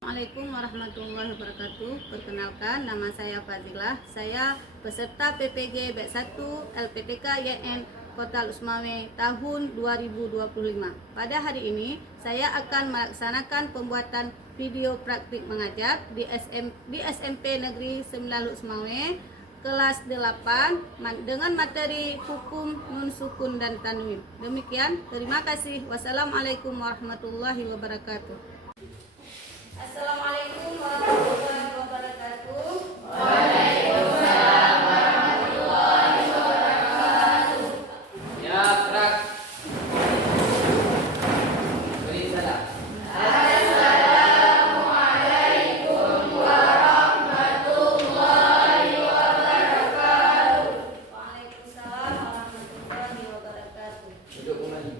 Assalamualaikum warahmatullahi wabarakatuh. Perkenalkan, nama saya Fadilah. Saya peserta PPG Batch 1 LPTK YN Kota Lusmawe tahun 2025. Pada hari ini, saya akan melaksanakan pembuatan video praktik mengajar di SMP Negeri 9 Lusmawe kelas 8 dengan materi hukum nun sukun dan tanwin. Demikian, terima kasih. Wassalamualaikum warahmatullahi wabarakatuh. Assalamualaikum warahmatullahi wabarakatuh. Waalaikumsalam warahmatullahi wabarakatuh. Ya, gerak. Beri salam. Assalamualaikum warahmatullahi wabarakatuh. Waalaikumsalam warahmatullahi wabarakatuh. Duduk kembali.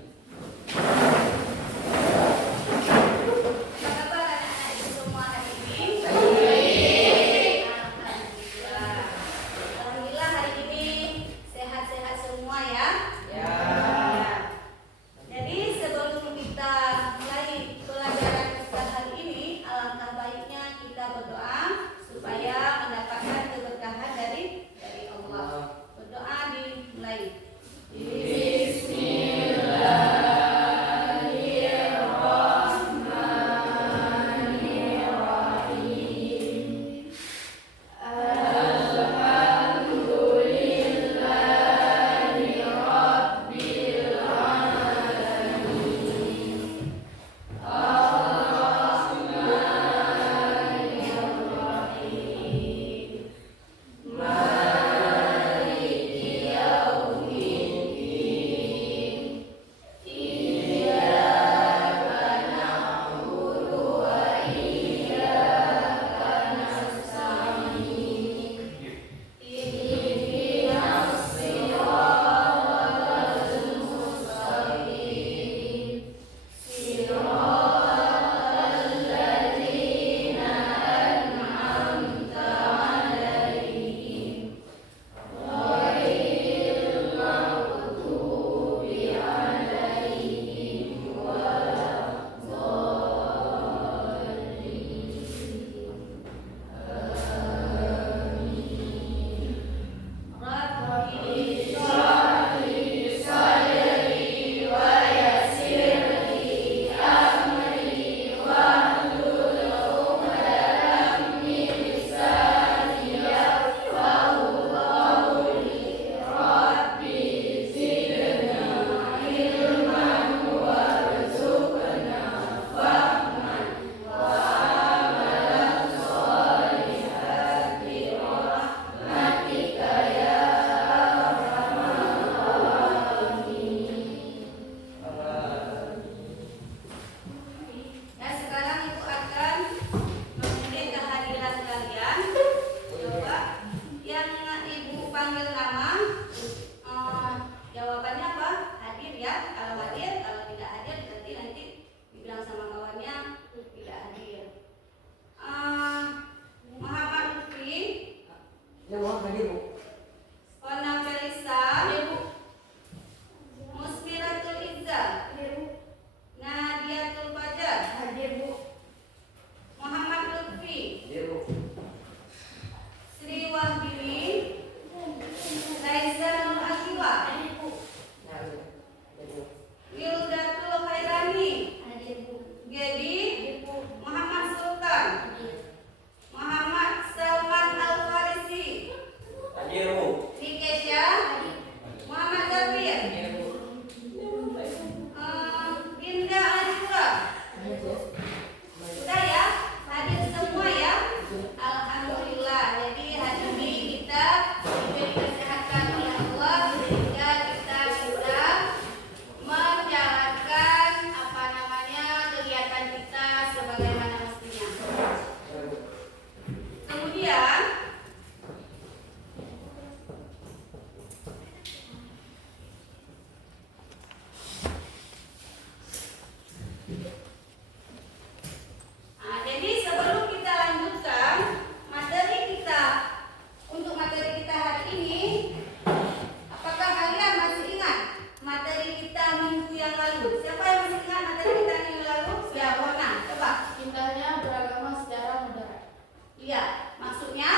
Iya, maksudnya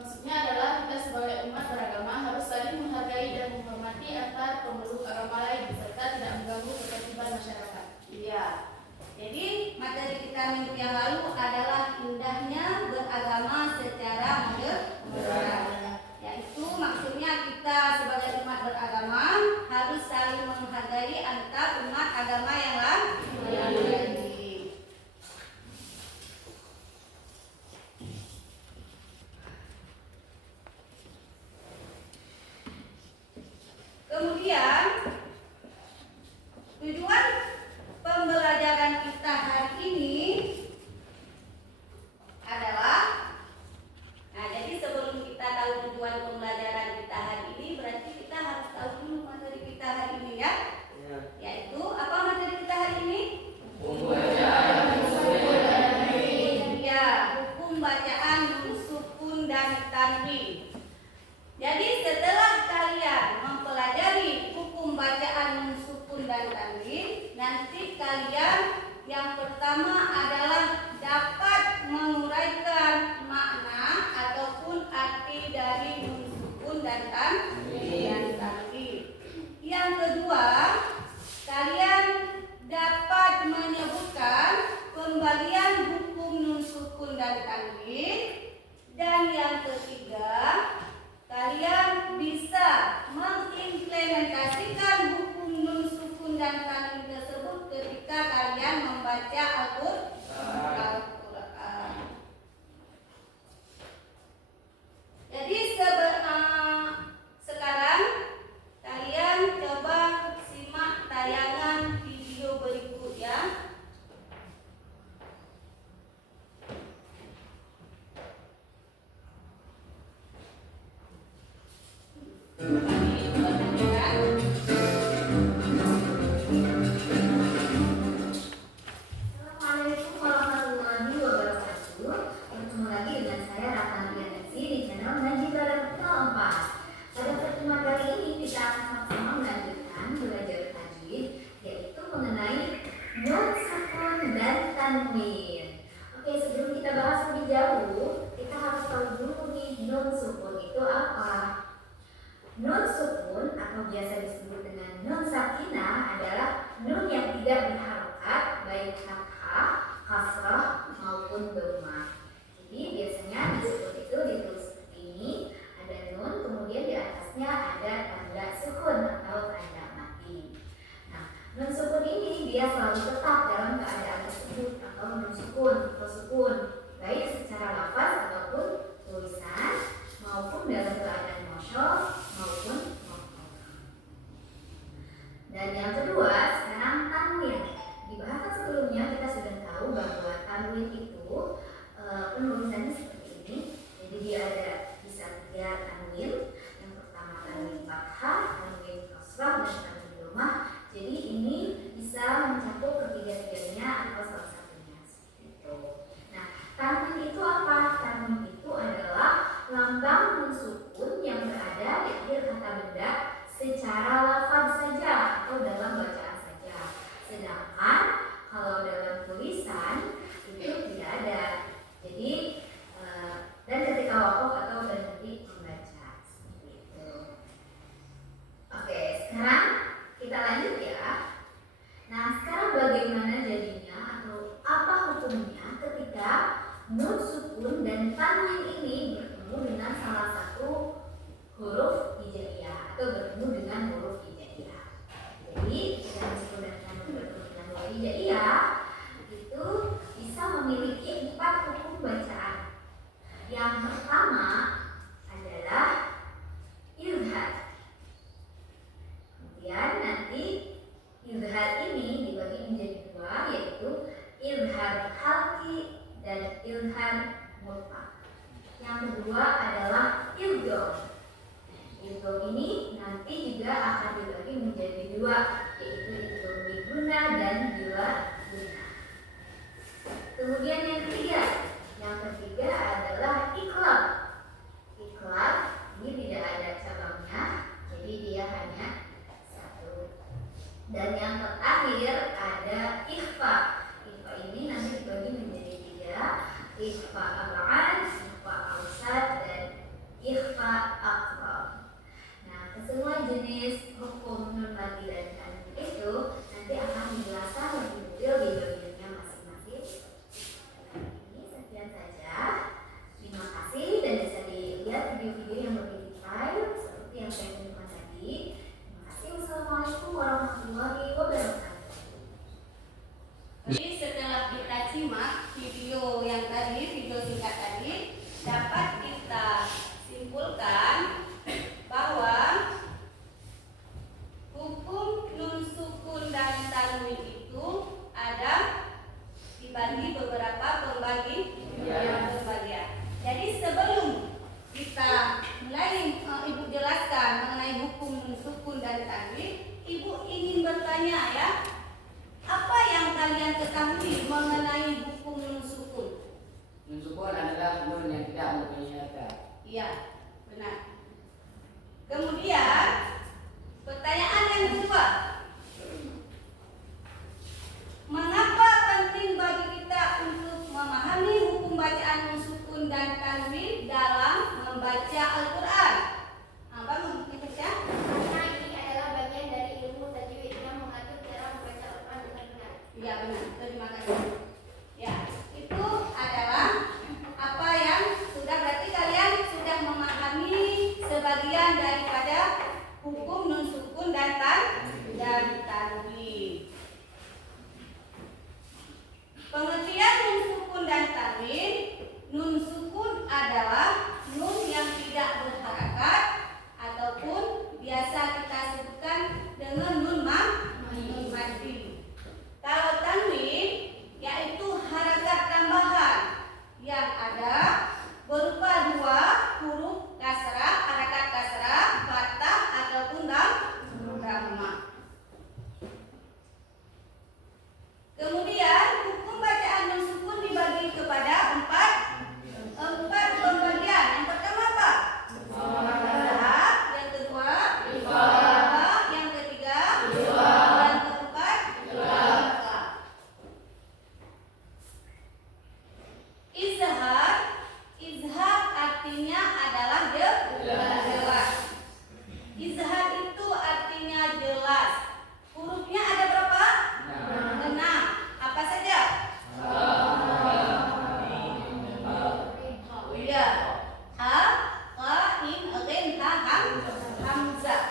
Maksudnya adalah kita sebagai umat beragama harus saling menghargai dan menghormati antar pemeluk agama lain serta tidak mengganggu ketertiban masyarakat. iya. Jadi materi kita minggu yang lalu adalah indahnya beragama secara moderat. Yaitu maksudnya kita sebagai umat beragama harus saling menghargai antar umat agama yang lain. Kemudian tujuan pembelajaran kita hari ini adalah, nah jadi sebelum kita tahu tujuan pembelajaran kita hari ini berarti kita harus tahu dulu materi kita hari ini ya. Yaitu apa materi kita hari ini? Ya, hukum bacaan sukun dan tanwin. Jadi setelah kalian mempelajari hukum bacaan sukun dan tanwin, nanti kalian yang pertama adalah dapat menguraikan makna ataupun arti dari nun sukun dan tanwin. Yang kedua, kalian dapat menyebutkan pembagian hukum nun sukun dan tanwin. Dan yang ketiga, kalian bisa mengimplementasikan hukum nun sukun dan tanwin tersebut ketika kalian membaca Al-Qur'an. Jadi sekarang kalian coba simak tayangan video berikut ya. Assalamualaikum warahmatullahi wabarakatuh. Bertemu lagi dengan saya Ratna Dianesi di channel Ngaji Bareng 04. Pada pertemuan kali ini kita akan sama-sama melanjutkan belajar tajwid, yaitu mengenai nun sukun dan tanwin. Oke, sebelum kita bahas lebih jauh, kita harus tahu dulu nih nun sukun itu apa. Nun sukun atau biasa disebut dengan nun sakinah adalah nun yang tidak berharokat, baik fathah, kasrah maupun dhammah. Jadi biasanya disebut itu ditulis seperti ini, ada nun, kemudian di atasnya ada tanda sukun atau tanda mati. Nah, nun sukun ini dia selalu tetap dalam keadaan tersebut atau nun sukun atau sukun, baik secara lafaz ataupun tulisan maupun dalam keadaan mosyol maupun maf'ul. Dan yang kedua, sekarang tanwin. Di bahasan sebelumnya kita sudah tahu bahwa tanwin itu penulisannya seperti ini. Jadi dia ada bisa 3 tanwin. Yang pertama tanwin fathah, tanwin kasrah, dan tanwin dhammah. Jadi ini bisa mencakup ketiga-tiganya atau salah satunya seperti itu. Nah, tanwin itu apa? Tanwin itu adalah lambang nun sukun yang berada di akhir kata benda secara lafaz saja atau dalam bacaan saja. Sedangkan kalau dalam tulisan itu tidak ada. Jadi dan ketika wakof atau berhenti membaca seperti itu. Oke, sekarang kita lanjut ya. Nah, sekarang bagaimana jadinya atau apa hukumnya ketika nun sukun dan tanwin ini bertemu dengan salah satu huruf hijaiyah atau bertemu dengan huruf hijaiyah. Jadi jika nun sukun dan tanwin bertemu dengan huruf hijaiyah itu bisa memiliki 4 hukum bacaan. Yang pertama adalah izhar. Kemudian nanti izhar ini dibagi menjadi 2, yaitu izhar halqi dan izhar mutlaq. Yang kedua adalah idgham. Idgham ini nanti juga akan dibagi menjadi 2, yaitu idgham diguna dan bila guna. Kemudian yang ketiga adalah iqlab. Iqlab ini tidak ada cabangnya, jadi dia hanya 1. Dan yang terakhir ada ikhfa. Ikhfa ini nanti dibagi menjadi 3, ikhfa ab'ad, ikhfa awsat, dan ikhfa aqrab. Nah, kesemua jenis hukum nun mati dan tanwin itu nanti akan dijelaskan lebih detail di videonya masing-masing. Ini sekian saja. Terima kasih dan bisa dilihat video-video yang lebih detail seperti yang saya tunjukkan tadi. Terima kasih. Wassalamualaikum warahmatullahi wabarakatuh. Jadi setelah kita simak video yang tadi, video singkat tadi, dapat kita simpulkan bahwa hukum nun sukun dan tanwin itu ada dibagi beberapa pembagian. Jadi sebelum kita mulai Ibu jelaskan mengenai hukum nun sukun dan tanwin, Ibu ingin bertanya ya, apa yang kalian ketahui mengenai hukum nun sukun? Nun sukun adalah nun yang tidak mempunyai harga. Iya, benar. Kemudian pertanyaan yang kedua, mengapa penting bagi kita untuk memahami hukum bacaan nun sukun dan tanwin dalam membaca Al-Quran? Apa mungkin baca? Karena ini adalah bagian dari ilmu tajwid yang mengatur cara membaca Al-Quran dengan benar. Iya benar, terima kasih. Ya, itu adalah apa yang sudah berarti kalian sudah memahami sebagian daripada hukum nun sukun dan tanwin. Pengertian nun sukun dan tanwin, nun sukun adalah nun yang tidak berharakat ataupun biasa kita sebutkan dengan nun mati. Kalau tanwin yaitu harakat tambahan yang ada berupa dua huruf kasrah, harakat kasrah, fathah ataupun dhamma. Kemudian hukum bacaan nun sukun dibagi kepada empat pembagian. Yang pertama apa? Hamzah. Yang kedua Ibah. Yang ketiga yang keempat Iqlab. Izhar artinya adalah jelas. Izhar itu artinya jelas. Hurufnya ada berapa? 6. Apa saja? Iya. Ha, qa, in, ghin, ha, hamzah.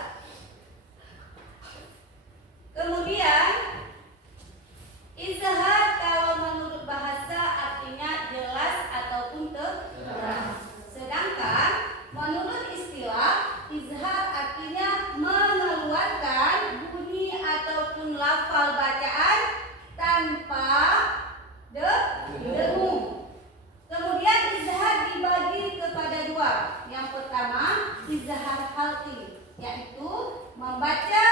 Kemudian izhar kalau menurut bahasa artinya jelas ataupun terang. Sedangkan menurut istilah izhar artinya mengeluarkan bunyi ataupun lafal bacaan tanpa dengung. Kemudian izhar dibagi kepada dua. Yang pertama izhar halqi, yaitu membaca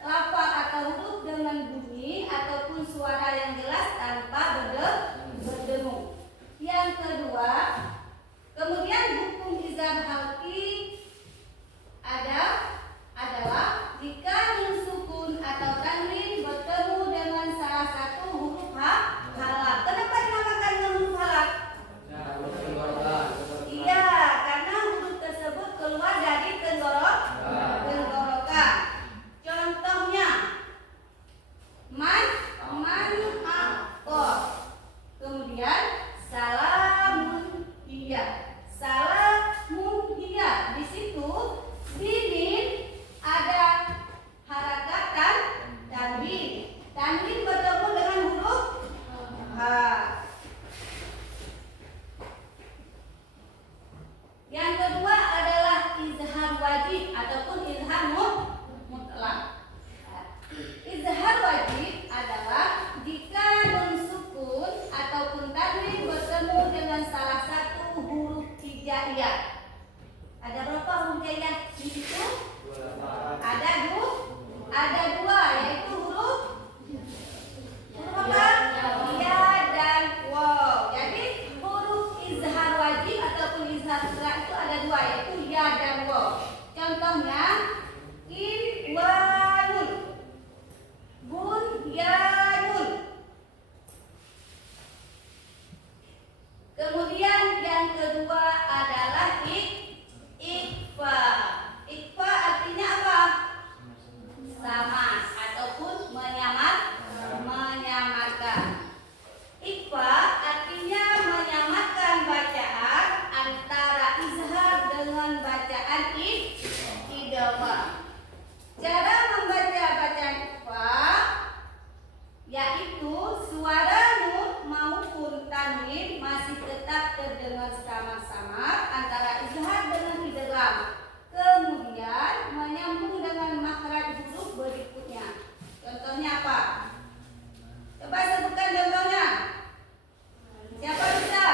lafal atau huruf dengan bunyi ataupun suara yang jelas tanpa berdengung. Yang kedua, kemudian hukum izhar halqi adalah jika nun sukun atau tanwin bertemu dengan salah satu huruf halak. Kenapa dinamakan dengan huruf halak? Iya, karena huruf tersebut keluar dari tenggorokan. Contohnya man, aqor. Kemudian salamun hiya. Salamun hiya. Di situ dinin ada harakat dan tanwin. Tanwin bertemu dengan huruf ha. Yang kedua adalah izhar wajib ataupun izhar mutlak. Izhar wajib adalah jika nun sukun ataupun tanwin bertemu tanwin masih tetap terdengar samar-samar antara izhar dengan idgham. Kemudian menyambung dengan makhraj huruf berikutnya. Contohnya apa? Coba sebutkan contohnya. Siapa bisa?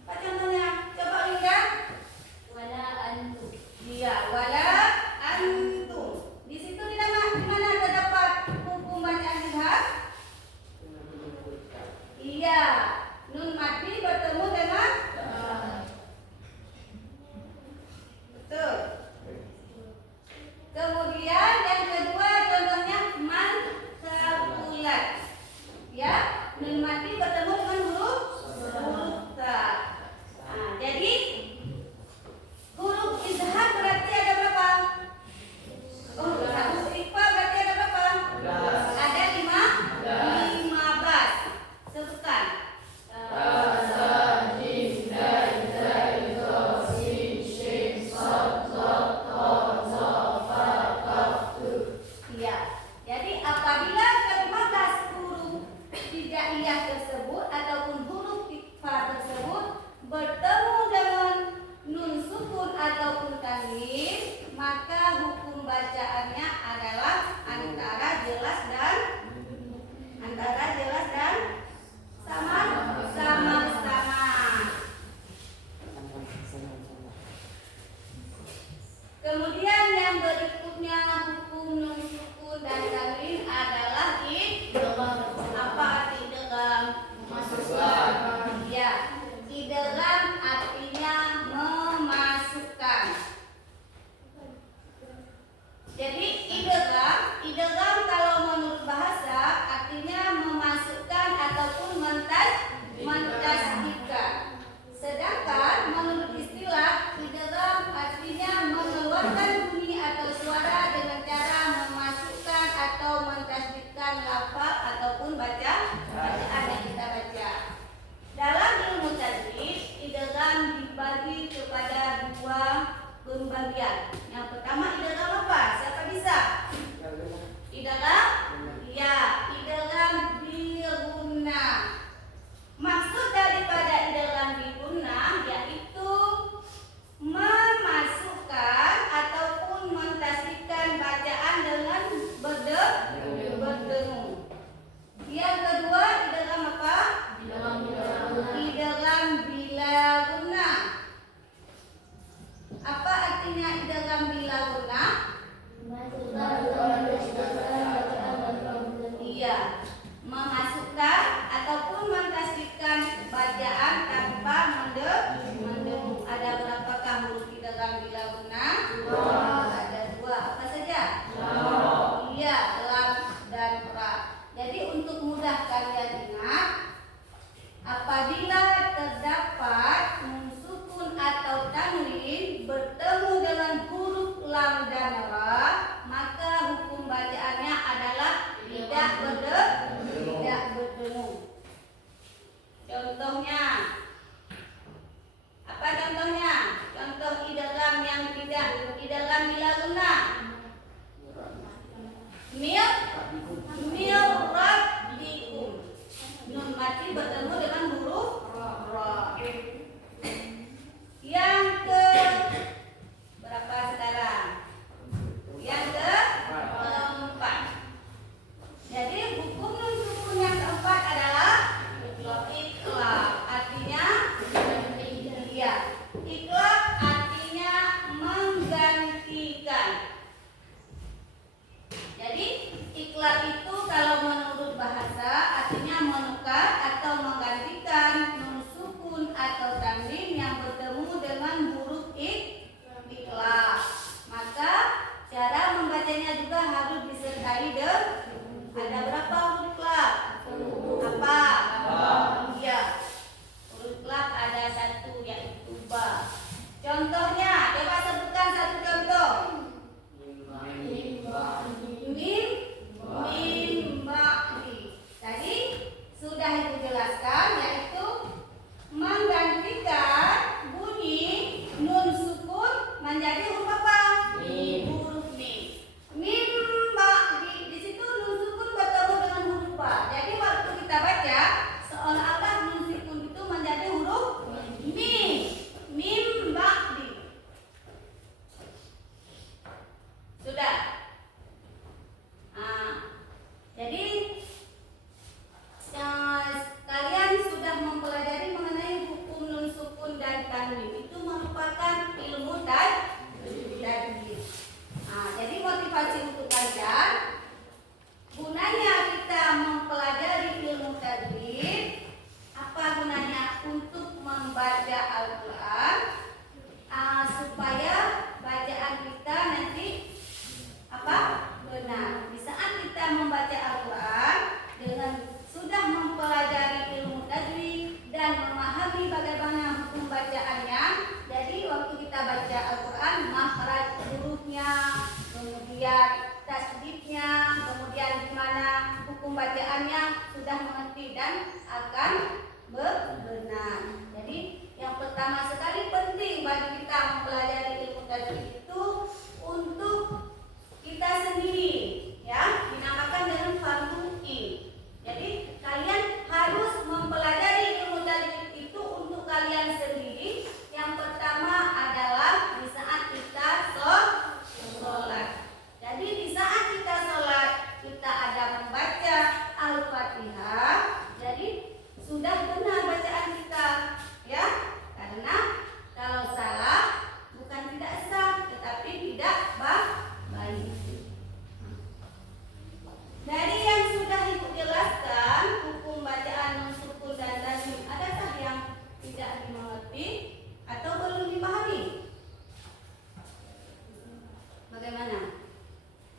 Apa contohnya? Coba lihat. Wala antum. Iya, wala antum. Di situ di mana terdapat hukum bacaan izhar? Iya, nun mati bertemu dengan betul. Kemudian yang kedua contohnya man sakulat. Ya, nun mati bertemu dengan huruf ta. Nah, jadi huruf izhar berarti ada berapa? Oh, huruf ikhfa berarti ada berapa? Ada 15. Sebutkan. Iya. Jadi apabila ke-15 huruf hijaiyah tersebut ataupun huruf ikhfa tersebut bertemu dengan nun sukun ataupun tanwin, maka hukum bacaannya adalah antara jelas dan sama-sama. Kemudian yang berikutnya hukum nun sukun dan tanwin adalah idgham. Apa arti idgham? Memasukkan. Ya, idgham artinya memasukkan. Jadi idgham kalau menurut bahasa artinya memasukkan ataupun mentasdidkan. Sedangkan menurut istilah idgham artinya mengeluarkan bunyi atau suara dengan cara memasukkan atau mentasdidkan lafaz ataupun bacaan yang kita baca. Dalam ilmu tajwid, idgham dibagi kepada 2 pembagian. Yang pertama idgham apa? Siapa bisa? Idgham? Ya, idgham bil gunnah. Maksud daripada idgham bil gunnah yaitu memasukkan ataupun mentasdidkan bacaan dengan berdengung. Yang kedua idgham apa? Idgham bila gunnah. Apa artinya idgham bila gunnah? Iya, memasukkan ataupun mentasdidkan bacaan tanpa mendengung. Ada berapakah huruf idgham bila gunnah? Ada 2. Apa saja? Iya, lam dan ra. Jadi untuk mudah kalian ingat, apabila terdapat nun sukun atau tanwin bertemu dengan huruf lam dan ra, maka hukum bacaannya adalah tidak berdengung. Contohnya apa contohnya? Contoh idgham yang tidak idgham bila gunnah. Mil rabbikum. Nun mati bertemu dengan huruf ra. Yang ke berapa sekarang? Yang keempat. Jadi hukum nun sukun yang keempat adalah iklab. Artinya iya. Iklab artinya menggantikan. Jadi iklab itu kalau menurut bahasa artinya menukar atau menggantikan nun sukun atau tanwin yang bertemu dengan huruf iklab. Maka cara membacanya juga harus disertai ada berapa huruf iklab? Apa? Iya. Huruf iklab ada 1 yaitu ba. Contohnya, coba sebutkan satu contoh. Mim ba'di. Tadi sudah itu jelas. sudah mengerti dan akan benar. Jadi yang pertama sekali penting bagi kita mempelajari ilmu tajwid itu untuk kita sendiri, ya, dinamakan dengan fardu ain. Jadi kalian harus mempelajari ilmu tajwid itu untuk kalian sendiri. Yang pertama adalah di saat kita sholat. Jadi di saat kita sholat kita ada membaca Al-Fatihah. Jadi sudah benar bacaan kita, ya. Karena kalau salah bukan tidak sah, tetapi tidak baik. Dari yang sudah Ibu jelaskan, hukum bacaan nun sukun dan tanwin, adakah yang tidak dimengerti atau belum dipahami? Bagaimana?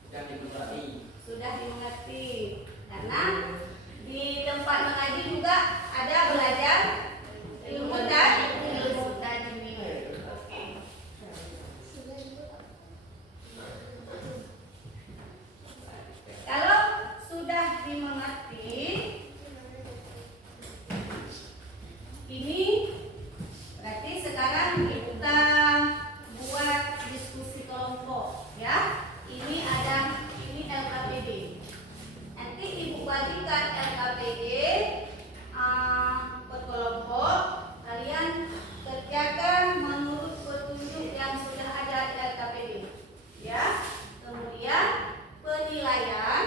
Sudah dimengerti. Sudah dimengerti. Karena di tempat mengaji juga ada belajar ilmu tajwid. Oke. Kalau sudah dimengerti, ini berarti sekarang kita buat diskusi kelompok, ya. Ini LKPD. Nanti Ibu bagikan LKPD per kelompok. Kalian kerjakan menurut petunjuk yang sudah ada di LKPD, ya. Kemudian penilaian,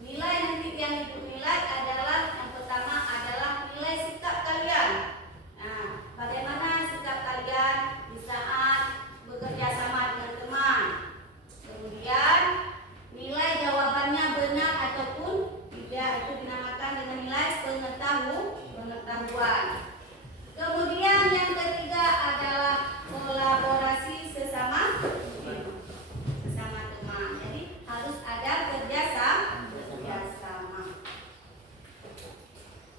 nilai nanti yang Ibu nilai adalah yang pertama adalah nilai sikap kalian. Nah, bagaimana sikap kalian di saat bekerja sama dengan teman. Kemudian nilai jawabannya benar ataupun tidak, itu dinamakan dengan nilai pengetahuan. Kemudian yang ketiga adalah kolaborasi sesama teman. Jadi harus ada kerjasama.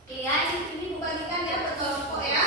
Oke, ya, ini dibagikan ya ke kelompok, ya.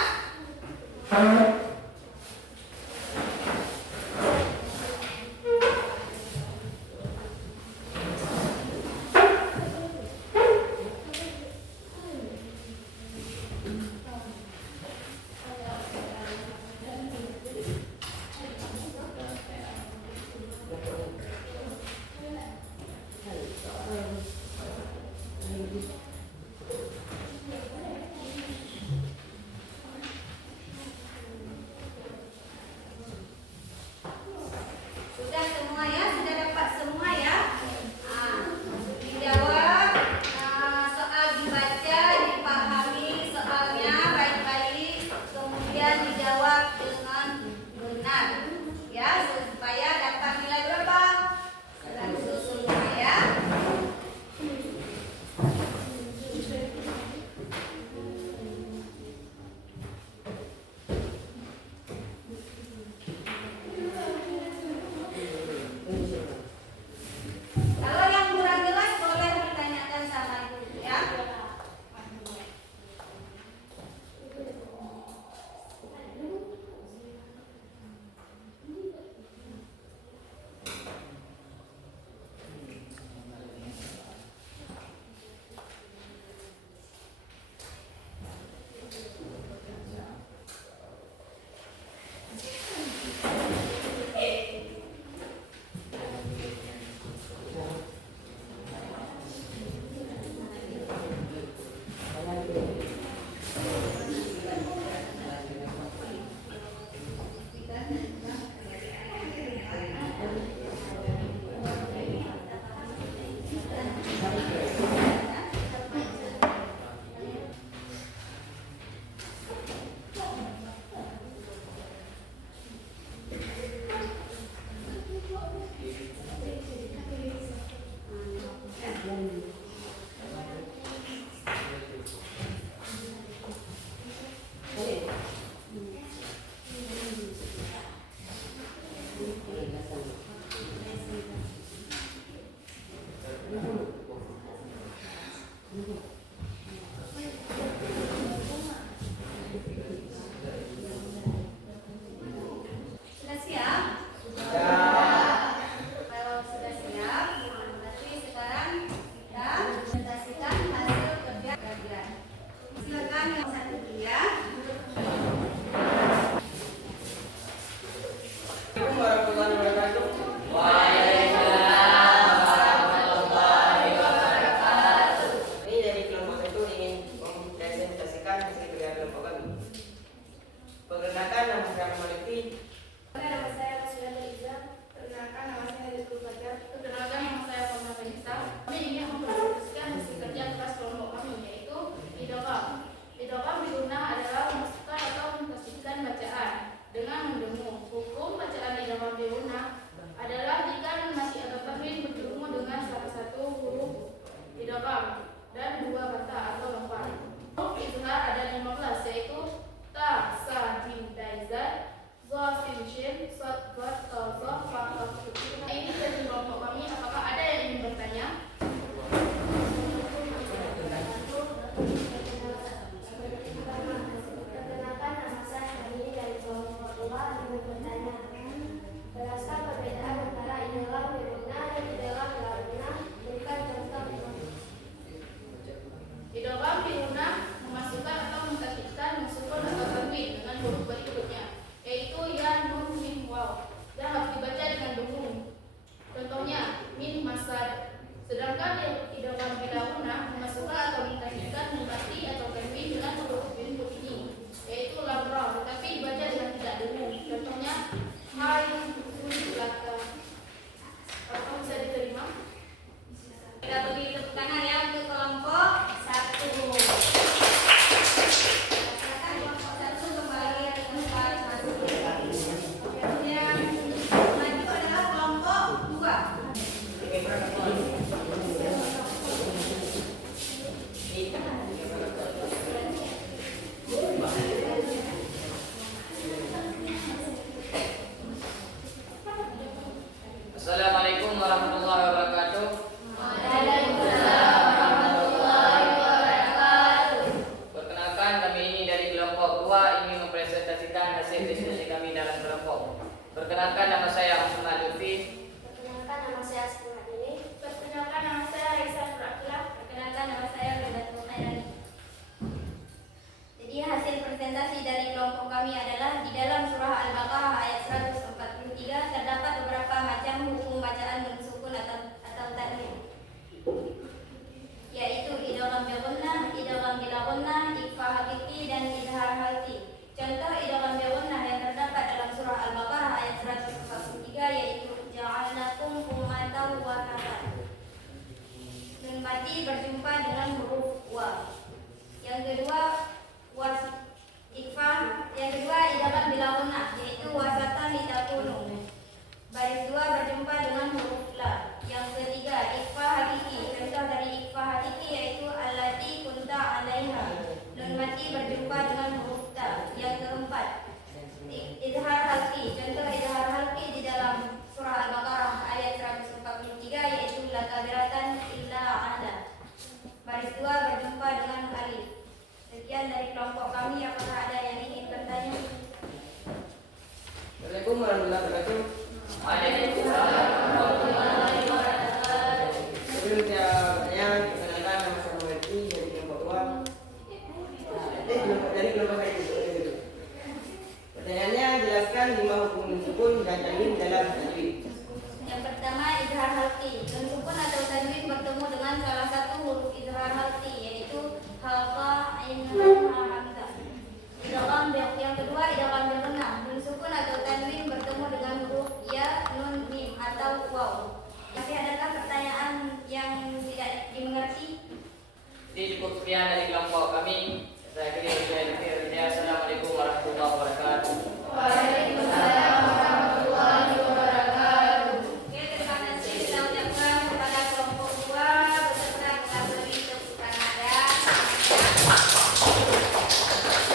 presentasi dari kelompok kami adalah di dalam surah Al-Baqarah ayat 143 terdapat beberapa macam hukum bacaan nun sukun atau tanwin, yaitu idgham bil gunnah, idgham bila gunnah, ikhfa hakiki dan izhar halqi. Contoh idgham bil gunnah yang terdapat dalam surah Al-Baqarah ayat 143 yaitu ja'alnakum ummatan wasatan. Nun mati berjumpa dengan huruf wa. Yang kedua idgham bila gunnah yaitu wasatan litakunu. Baris 2 berjumpa dengan huruf la. Yang ketiga ikhfa hakiki. Contoh dari ikhfa hakiki yaitu allati kunta 'alaiha. Nun mati berjumpa dengan huruf ta. Yang keempat izhar halqi. Contoh izhar halqi di dalam surah Al-Baqarah ayat 143 yaitu la kabiratan illa 'ada. Baris 2 berjumpa dengan alif. Sekian dari kelompok kami. Apakah ada yang ingin bertanya? Assalamualaikum warahmatullahi wabarakatuh. Sebelum saya bertanya, perkenalkan nama saya Muhammad dari kelompok 2. Dari kelompok saya itu. Pertanyaannya, jelaskan 5 hukum nun sukun dan tanwin dalam tajwid. Yang pertama izhar halqi. Nun sukun atau tanwin bertemu dengan salah satu huruf izhar halqi yaitu halqa, ain, ha, hamzah. Yang kedua idgham bil gunnah. Nun sukun atau tanwin bertemu dengan huruf ya, nun, mim atau waw. Masih adakah pertanyaan yang tidak dimengerti? Jadi cukup sekian dari kelompok kami. Saya kira Assalamualaikum warahmatullahi wabarakatuh. Waalaikumsalam warahmatullahi wabarakatuh. Oke, terima kasih kita ucapkan kepada kelompok 2 beserta kita beri tepuk tangan ya.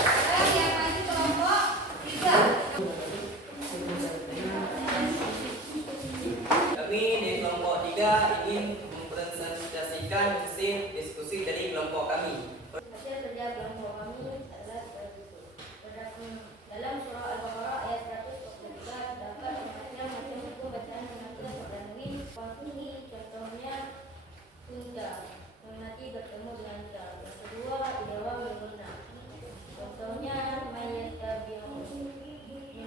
Sekarang yang maju kelompok 3. Kami di kelompok 3 ingin mempresentasikan hasil diskusi dari kelompok kami. Hasil kerja kelompok kami adalah seperti itu. Dalam surah Al-Baqarah ayat 143 terdapat macam hukum bacaan mengatur tanwin waktuhi. Contohnya tunda, nanti bertemu dengan ta. Yang kedua idgham bil gunnah. Contohnya mayatabi'un,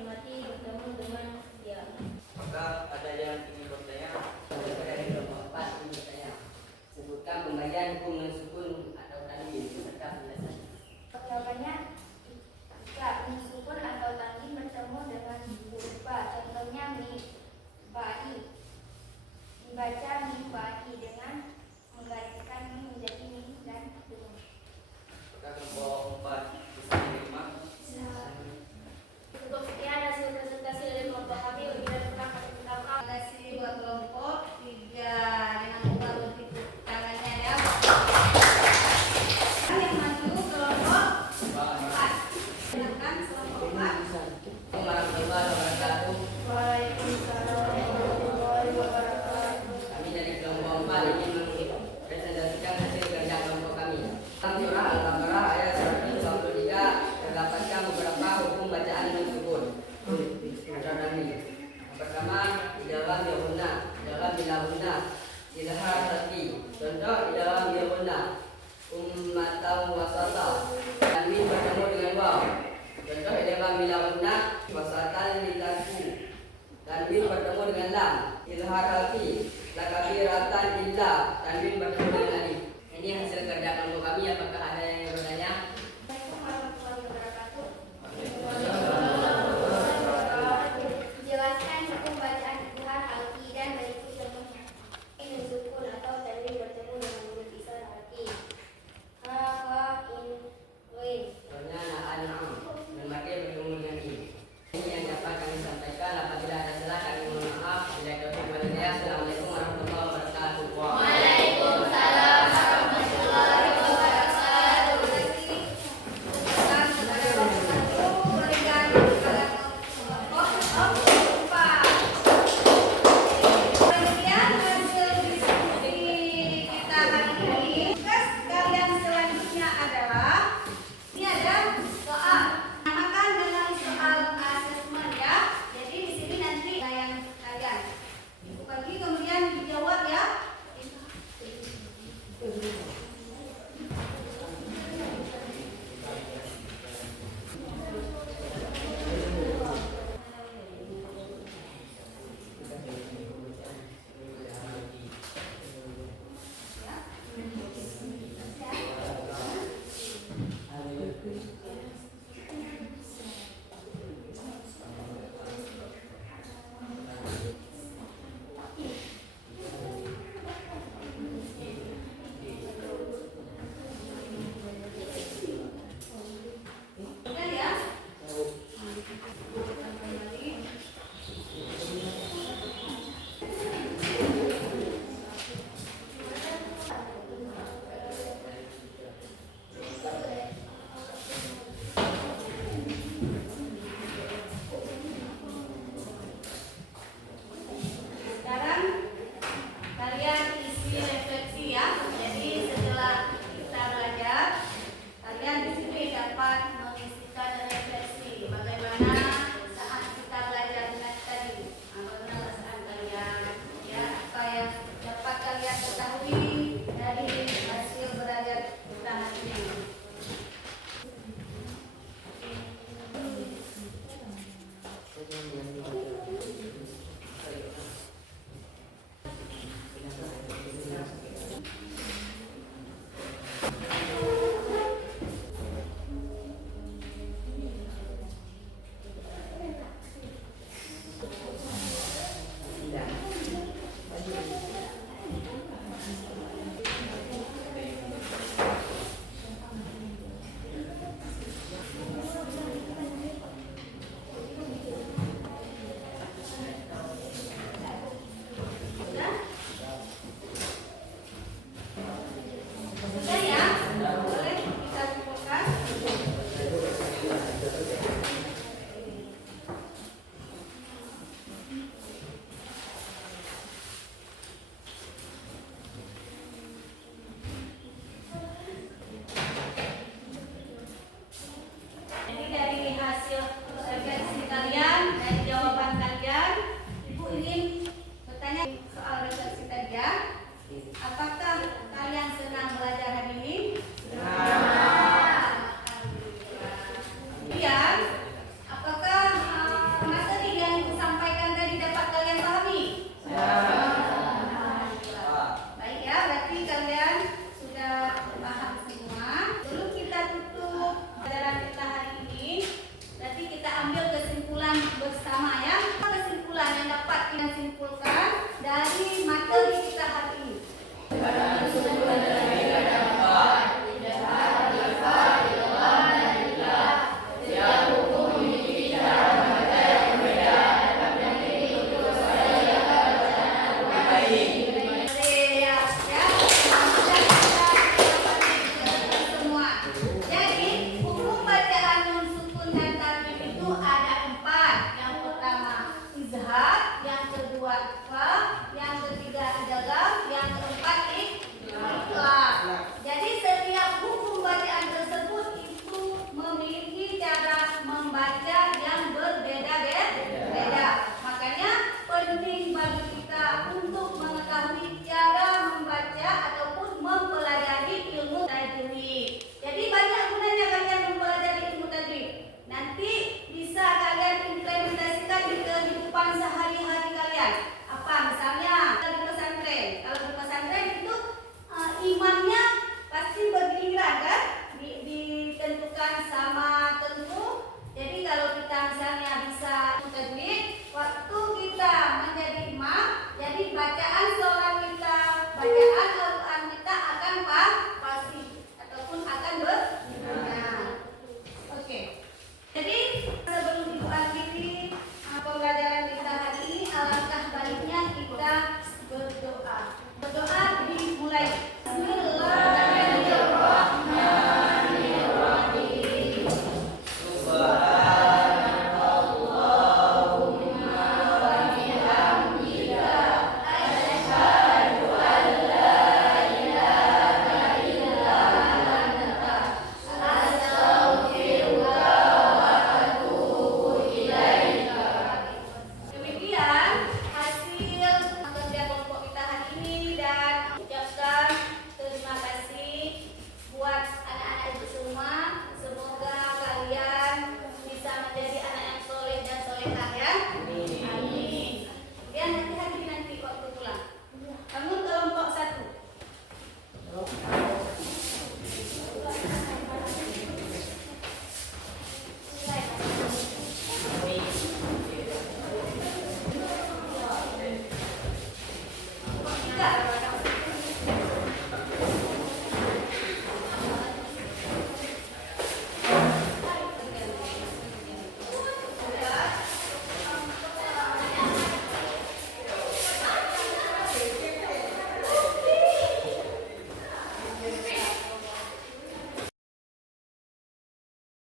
mati bertemu dengan ya. Apakah ada yang ingin bertanya? Saya dari kelompok 4 ingin bertanya. Sebutkan pembagian hukum nun sukun atau tanwin beserta penjelasan. Jawabannya jika nun sukun atau tanwin bertemu dengan huruf ba, contohnya ba'i, dibaca ba'i dengan menggantikan mim menjadi mim dan belum. Apakah kelompok 4 bisa diterima? Cukup sekian hasil presentasi dari kelompok kami. Terima kasih buat kelompok 3 dengan buka tepuk tangannya ya. Yang maju kelompok 4. Silakan kelompok 4. Assalamualaikum warahmatullahi wabarakatuh. Waalaikumsalam warahmatullahi wabarakatuh. Kami dari kelompok 4 ingin mempresentasikan hasil kerja kelompok kami. Dalam surah Al-Baqarah ayat 123 terdapatkan beberapa hukum bacaan nun sukun atau tanwin. Yang pertama, idgham bil gunnah, idgham bila gunnah, izhar halqi. Contoh idgham bil gunnah, ummatan wasatan. Tanwin bertemu dengan waw. Contoh idgham bila gunnah, wasatan litaku. Tanwin bertemu dengan lam, izhar halqi, la kabiratan illa.